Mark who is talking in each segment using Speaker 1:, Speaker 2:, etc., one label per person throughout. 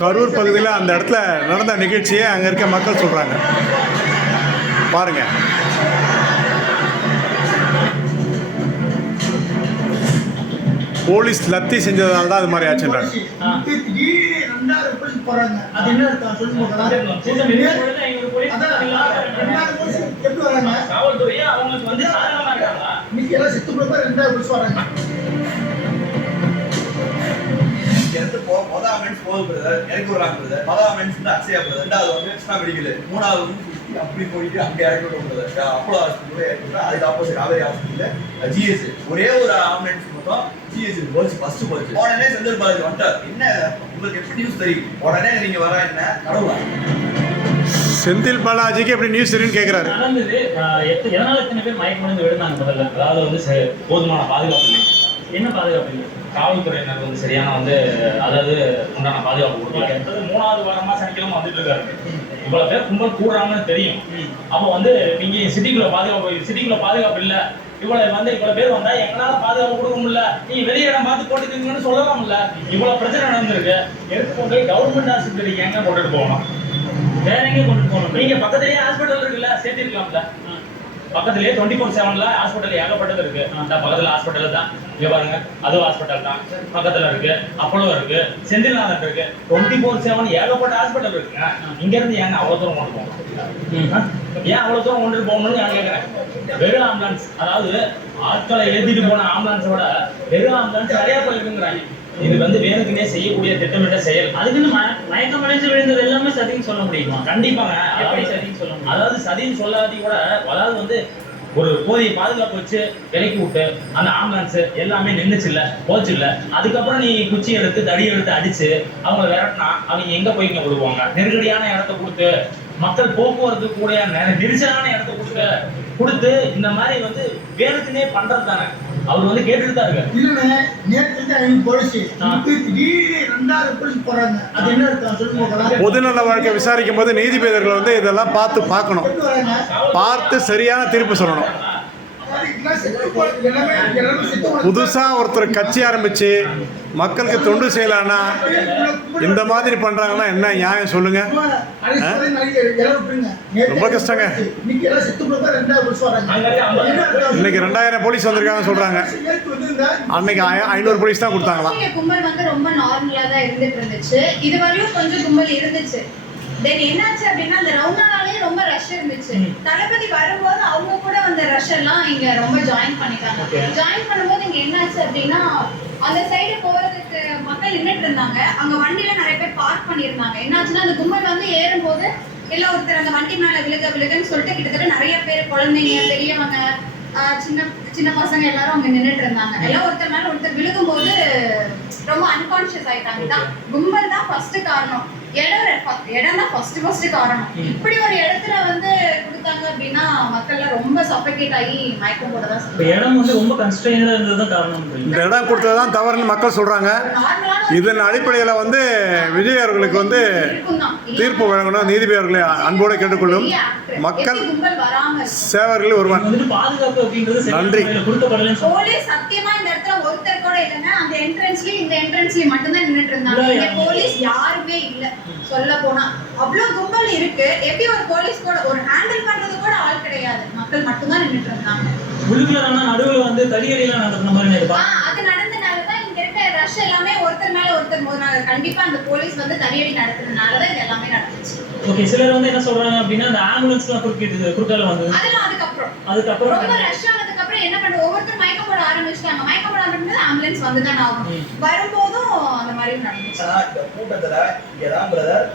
Speaker 1: கரூர் பகுதியில் அந்த இடத்துல நடந்த நிகழ்ச்சியை அங்கே இருக்க மக்கள் சொல்கிறாங்க பாருங்க. போலீஸ் லத்தி செஞ்சதுனால தான் அது மாதிரி ஆச்சுன்றாங்க.
Speaker 2: காவல்துறையே அவங்களுக்கு வந்து சாதகமா இருக்காங்களா
Speaker 3: இன்னைக்கு எல்லாம் செத்து போய் ரெண்டாயிரம் போலீஸ் வராங்க
Speaker 4: அமெண்ட்ஸ் போகுது பிரதர் இறக்கி விடுறாங்க பிரதர் மொதல் அமெண்ட்ஸ் வந்து அக்ஷயா பிரதர் ரெண்டாவது வந்து எக்ஸ்ட்ரா மெடிக்கல் மூணாவது வந்து சுத்தி அப்படி போயிட்டு அங்கே இறக்கி விடுவோம் பிரதர் அப்போலோ ஹாஸ்பிட்டல் இறக்கி அதுக்கு ஆப்போசிட் காவேரி ஹாஸ்பிட்டல் ஜிஎஸ் ஒரே ஒரு ஆம்புலன்ஸ் மட்டும் ஜிஎஸ் போச்சு ஃபர்ஸ்ட் போச்சு. உடனே செந்தில் பாலாஜி வந்துட்டார். என்ன உங்களுக்கு எப்படி நியூஸ் தெரியும்? உடனே நீங்க வர என்ன? கடவுளா?
Speaker 1: செந்தில் பாலாஜிக்கு எப்படி நியூஸ் தெரியும்னு கேட்குறாரு
Speaker 2: நடந்தது ஆஹ் எத்த- எதனால இத்தனை பேர் மயக்கம் விழுந்தாங்க முதல்ல? அதாவது வந்து போதுமான பாதுகாப்பு இல்லை என்ன பாதுகாப்பு இல்லை காவல்துறையினர் வந்து சரியான வந்து அதாவது உண்டான பாதுகாப்பு கொடுக்கல. மூணாவது வாரமா சனிக்கிழமை வந்துட்டு இருக்காரு. இவ்வளவு பேர் கும்பல் கூடுறாங்கன்னு தெரியும். அப்போ வந்து நீங்க சிட்டிக்குள்ள பாதுகாப்பு சிட்டிக்குள்ள பாதுகாப்பு இல்ல. இவ்வளவு வந்து இவ்வளவு பேர் வந்தா எங்களால பாதுகாப்பு கொடுக்க முடியல. நீங்க வெளிய இடம் பார்த்து போட்டுக்கீங்கன்னு சொல்லலாம்ல இவ்வளவு பிரச்சனை நடந்திருக்கு. எடுத்து கொண்டு போய் கவர்மெண்ட் ஆஸ்பத்திரிக்கு எங்க கொண்டுட்டு போகணும்? வேற எங்க கொண்டு போகணும். நீங்க பக்கத்துலயே ஹாஸ்பிட்டல் இருக்குல்ல சேர்த்திருக்கலாம்ல. பக்கத்துலயே டுவெண்ட்டி ஃபோர் செவன்ல ஹாஸ்பிட்டல் ஏகப்பட்டது இருக்கு. இந்த பக்கத்துல ஹாஸ்பிட்டல் தான். இங்க பாருங்க அதுவும் ஹாஸ்பிட்டல் தான். பக்கத்துல இருக்கு அப்போலோ இருக்கு செந்தில்நாதன் இருக்கு. டுவெண்ட்டி ஃபோர் செவன் ஏகப்பட்ட ஹாஸ்பிட்டல் இருக்குங்க இங்க இருந்து ஏங்க அவ்வளவு தூரம் கொண்டு போகணும்? ஏன் அவ்வளவு தூரம் கொண்டு போகணும்னு நான் கேக்குறேன். வெறும் ஆம்புலன்ஸ் அதாவது ஆட்களை ஏத்திட்டு போன ஆம்புலன்ஸோட வெறும் ஆம்புலன்ஸ் நிறைய போயிருக்குங்கிறாங்க இது வந்து வேணுக்குனே செய்யக்கூடிய திட்டமிட்ட செயல். அதுக்குன்னு மயக்கம் அடைஞ்சு விழுந்தது எல்லாமே சதின்னு சொல்ல முடியுமா? கண்டிப்பாங்க. எப்படி சதின்னு சொல்ல முடியும்? அதாவது சதின்னு சொல்லாதி கூட அதாவது வந்து ஒரு போதிய பாதுகாப்பு வச்சு இறக்கி விட்டு அந்த ஆம்புலன்ஸ் எல்லாமே நின்னுச்சு இல்ல போச்சு இல்ல அதுக்கப்புறம் நீ குச்சி எடுத்து தடி எடுத்து அடிச்சு அவங்கள விரட்டினா அவங்க எங்க போய் விடுவாங்க நெருக்கடியான இடத்த கொடுத்து மக்கள் போக்குவரத்து கூட நெரிசலான இடத்த கொடுத்து கொடுத்து இந்த மாதிரி வந்து வேணுக்குனே பண்றது தானே. அவர் வந்து கேட்டுட்டு தான் இருக்காரு.
Speaker 3: இல்லைண்ணே நேற்று போலீஸ் திடீர்னு ரெண்டாயிரம் போலீஸ் போறாங்க. அது என்ன அர்த்தம்? சொல்லுங்க.
Speaker 1: பொதுநல வழக்கை விசாரிக்கும் போது நீதிபதிகள் வந்து இதெல்லாம் பார்த்து பார்க்கணும். பார்த்து சரியான தீர்ப்பு சொல்லணும். புதுசாக ஒருத்தர் கட்சி ஆரம்பித்து மக்களுக்கு தொண்டு செய்யலானா இந்த மாதிரி பண்ணுறாங்கன்னா என்ன நியாயம்
Speaker 3: சொல்லுங்க?
Speaker 1: ரொம்ப கஷ்டங்க.
Speaker 3: இன்னைக்கு ரெண்டாயிரம் போலீஸ் வந்திருக்காங்க
Speaker 2: அங்க
Speaker 1: சொல்கிறாங்க அன்னைக்கு ஐநூறு போலீஸ் தான் கொடுத்தாங்களாம்.
Speaker 5: கும்பல் வந்து ரொம்ப நார்மலா தான் இருந்துட்டு இருந்துச்சு. இது வரையும் கொஞ்சம் கும்பல் இருந்துச்சு. தென் என்னாச்சு அப்படின்னா அந்த ரவுண்டானாலே ரொம்ப ரஷ் இருந்துச்சு. தளபதி வரும்போது அவங்க கூட அந்த ரஷ் எல்லாம் இங்க ரொம்ப ஜாயின் பண்ணிட்டாங்க. ஜாயின் பண்ணும்போது இங்க என்னாச்சு அப்படின்னா அந்த சைடு போறதுக்கு மக்கள் நின்னுட்டு இருந்தாங்க. அங்க வண்டியில நிறைய பேர் பார்க் பண்ணியிருந்தாங்க. என்னாச்சுன்னா அந்த கும்பல் வந்து ஏறும்போது இல்ல ஒருத்தர் அந்த வண்டி மேல விழுக விழுகன்னு சொல்லிட்டு கிட்டத்தட்ட நிறைய பேர் குழந்தைங்க பெரியவங்க சின்ன சின்ன பசங்க எல்லாரும் அங்க நின்னுட்டு இருந்தாங்க. எல்லாம் ஒருத்தர் மேல ஒருத்தர் விழுகும்போது ரொம்ப அன்கான்ஷியஸ் ஆயிட்டாங்க. இதான் கும்பல் தான் ஃபர்ஸ்ட் காரணம். இடம் ரெ- இடம் தான் ஃபர்ஸ்ட் ஃபர்ஸ்ட் காரணம். இப்படி ஒரு இடத்துல வந்து கொடுத்தாங்க அப்படின்னா மக்கள்லாம் ரொம்ப சஃபகேட் ஆகி மயக்கம் போட தான்
Speaker 2: இப்ப இடம் வந்து ரொம்ப கன்ஸ்ட்ரெயினா இருந்தது தான் காரணம்
Speaker 1: இந்த இடம் கொடுத்தது தான் தவறுன்னு மக்கள் சொல்கிறாங்க இதன் அடிப்படையில் வந்து விஜய் அவர்களுக்கு வந்து தீர்ப்பு வழங்கணும். நீதிபதி அவர்களை அன்போடு கேட்டுக்கொள்ளும். மக்கள் சேவர்களில் ஒருவன். நன்றி.
Speaker 5: சத்தியமா இந்த இடத்துல ஒருத்தர் கூட இல்லைங்க அந்த என்ட்ரன்ஸ்லயும் இந்த என்ட்ரன்ஸ்லயும் மட்டும்தான் நின்னுட்டு இருந்தாங்க. போலீஸ் யாருமே இல்ல. சொல்ல போனா அவ்வளவு கும்பல் இருக்கு. எப்படி ஒரு போலீஸ் கூட ஒரு ஹேண்டில் பண்றது கூட ஆள் கிடையாது. மக்கள் மட்டும்தான் நின்னுட்டு இருந்தாங்க.
Speaker 2: உள்ளுக்குள்ள நடுவுல வந்து தடியடிலாம் நடந்த மாதிரி
Speaker 5: அது நடந்தனாலதான் இங்க இருக்க ரஷ் எல்லாமே ஒருத்தர் மேல ஒருத்தர் மோதினாங்க. கண்டிப்பா அந்த போலீஸ் வந்து தடியடி நடத்துறதுனாலதான் இது எல்லாமே நடந்துச்சு.
Speaker 2: ஓகே சிலர் வந்து என்ன சொல்றாங்க அப்படின்னா அந்த ஆம்புலன்ஸ்லாம் குறுக்கிட்டு குறுக்கால வந்தது.
Speaker 5: அதெல்லாம் அதுக்கப்புறம்.
Speaker 2: அதுக்கப்புறம்?
Speaker 5: ரொம்ப போட ஆரம்பிச்சிட்டாங்க. மயக்கம் போட ஆரம்பிச்சது ஆம்புலன்ஸ் வந்துதான் ஆகும்
Speaker 2: ம்.
Speaker 5: வரும்போதும் அந்த மாதிரி நடந்துச்சு.
Speaker 4: இந்த கூட்டத்துல இங்கதான் பிரதர்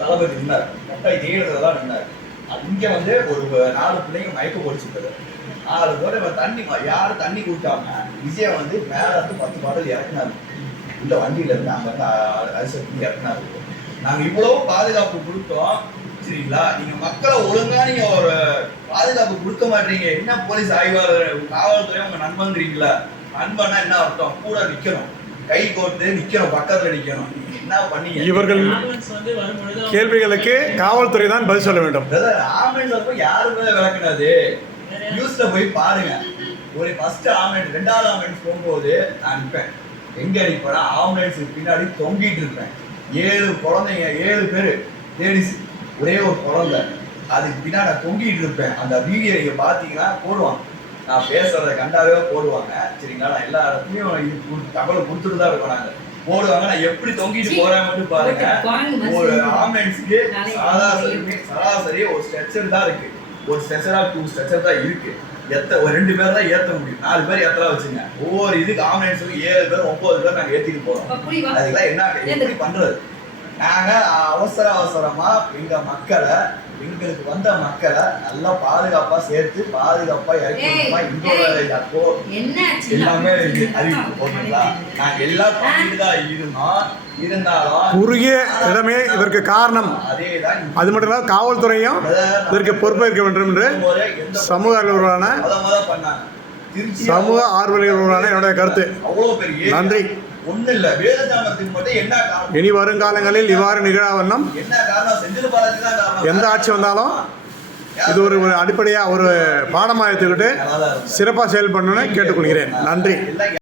Speaker 4: தளபதி இருந்தார் மொட்டை தேடுறதுல தான் நின்னார். இங்க வந்து ஒரு நாலு பிள்ளைங்க மயக்க போடுச்சு பிரதர் நாலு பேர் இவன் தண்ணி யாரும் தண்ணி குடிக்காம விஜய் வந்து மேல இருந்து பத்து பாடல் இறக்குனாரு. இந்த வண்டியில இருந்து அங்க அரிசி இறக்குனாரு. நாங்க இவ்வளவு பாதுகாப்பு கொடுத்தோம். சரிங்களா? நீங்க மக்களை ஒழுங்கா நீங்க ஒரு பாதுகாப்பு கொடுக்க மாட்டீங்க. என்ன போலீஸ் ஆய்வாளர் காவல்துறை உங்க நண்பன்றீங்களா நண்பன்னா என்ன அர்த்தம்? கூட நிக்கணும். கை கோர்த்து நிக்கணும் பக்கத்துல நிக்கணும். நீங்க என்ன பண்ணீங்க?
Speaker 1: இவர்கள்
Speaker 2: ஆம்புலன்ஸ்
Speaker 1: கேள்விகளுக்கு காவல்துறை தான் பதில் சொல்ல வேண்டும்.
Speaker 4: பிரதர் ஆம்புலன்ஸ்ல போய் யாருமே விளக்குனது? நியூஸ்ல போய் பாருங்க. ஒரு ஃபர்ஸ்ட் ஆம்புலன்ஸ் ரெண்டாவது ஆம்புலன்ஸ் போகும்போது நான் நிற்பேன். எங்க நிற்பேன்னா ஆம்புலன்ஸுக்கு பின்னாடி தொங்கிட்டு இருப்பேன். ஏழு குழந்தைங்க ஏழு பேர். லேடிஸ் ஒரே ஒரு குழந்தை அதுக்கு பின்னாடி நான் தொங்கிட்டு இருப்பேன். அந்த வீடியோ நீங்க பாத்தீங்கன்னா போடுவாங்க. நான் பேசுறத கண்டாவே போடுவாங்க. சரிங்களா? நான் எல்லா இடத்துலயும் இது தகவல் கொடுத்துட்டு தான் இருக்கோம் போடுவாங்க. நான் எப்படி தொங்கிட்டு போறேன் மட்டும் பாருங்க. ஒரு ஆம்புலன்ஸுக்கு சராசரி சராசரி ஒரு ஸ்ட்ரெச்சர் தான் இருக்கு. ஒரு ஸ்ட்ரெச்சரா டூ ஸ்ட்ரெச்சர் தான் இருக்கு. எத்த ஒரு ரெண்டு பேர் தான் ஏத்த முடியும். நாலு பேர் ஏத்தலாம் வச்சுங்க. ஒவ்வொரு இதுக்கு ஆம்புலன்ஸுக்கு ஏழு பேர் ஒன்பது பேர் நாங்க ஏத்திட்டு போறோம். அதுக்கெல்லாம் என்ன எப்படி பண்றது? நாங்க அவசர அவசரமா எங்க மக்களை எங்களுக்கு வந்த மக்களை நல்லா பாதுகாப்பா சேர்த்து பாதுகாப்பா இறக்கி விடணுமா இந்த எல்லாமே இருக்கு அறிவிப்பு ஓகேங்களா நாங்க எல்லாம் தான் இருந்தோம். இருந்தாலும்
Speaker 1: குறுகிய இடமே இதற்கு காரணம்.
Speaker 4: அதேதான்
Speaker 1: அது மட்டும் இல்லாமல் காவல்துறையும் இதற்கு பொறுப்பேற்க வேண்டும் என்று சமூக
Speaker 4: திருச்சி
Speaker 1: சமூக ஆர்வலர்களான என்னுடைய கருத்து. நன்றி.
Speaker 4: ஒண்ணு இல்ல வேதஜாமத்துக்கு மட்டும் என்ன காரணம்?
Speaker 1: இனி வருங்காலங்களில் இவ்வாறு நிகழாவண்ணம்
Speaker 4: என்ன காரணம்? செந்தில் பாலாஜி தான் காரணம்.
Speaker 1: எந்த ஆட்சி வந்தாலும் இது ஒரு ஒரு அடிப்படையாக ஒரு பாடமாக எடுத்துக்கிட்டு. சிறப்பாக செயல்படணும்னு கேட்டுக்கொள்கிறேன். நன்றி.